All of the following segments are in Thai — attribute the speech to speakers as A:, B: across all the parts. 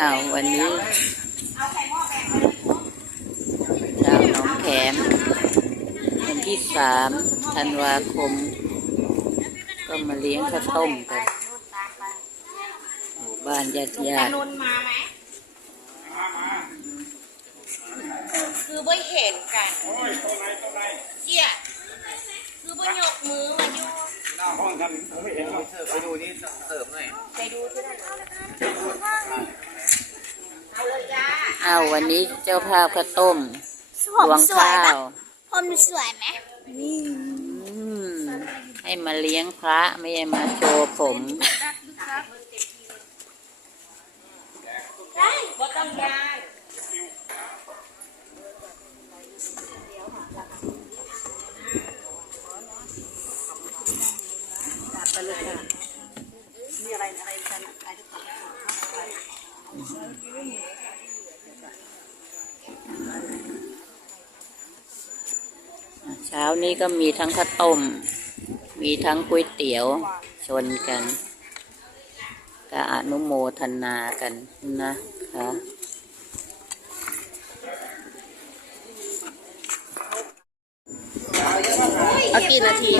A: อ้าววันนี้ชาวหนองแขมวันที่สามธันวาคม ก็มาเลี้ยงข้าวต้มกันหมู่บ้านญาติญาติ
B: นนมาไหมคือบ่เห็นกันเจียคือบ่ยกมือมาอยู่
C: หน้าห้องกันผมไม่เห็นหรอกเสิร์ฟไปดูนี่เสิร์ฟหน่อย
B: ไปดูที่นั่น อ้า
A: ววันนี้เจ้าภาพข้าวต้ม
D: ผม
A: รวง
D: สวย
A: ข้า
D: ปะ
A: ว
D: ผมสวยไหม
A: อืมให้มาเลี้ยงพระไม่ใช่มาโชว์ผม
B: บ่ต้องยาน
A: เช้านี้ก็มีทั้งข้าวต้ม มีทั้งก๋วยเตี๋ยวชนกันก็อนุโมทนากันนะคะ
B: เอากี่นาที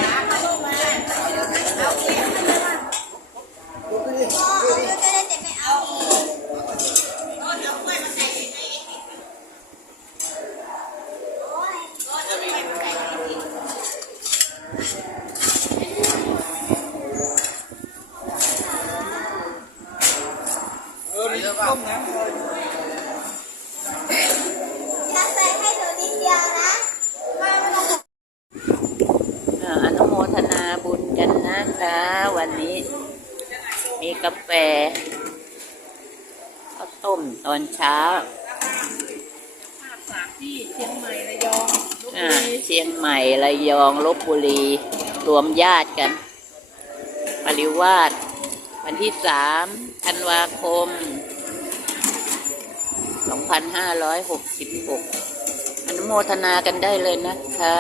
D: จะใส่ให้หนูนิดเดียวนะ
A: อ่านุโมทนาบุญกันนะคะ วันนี้ มีกาแฟข้าวต้มตอนเช้า
B: ที่เชียงใหม่ระยอง
A: ชียงใหม่ระยองลบบุรีรวมญาติกันปริวาสวันที่สามธันวาคม 2566อนุโมทนากันได้เลยนะคะ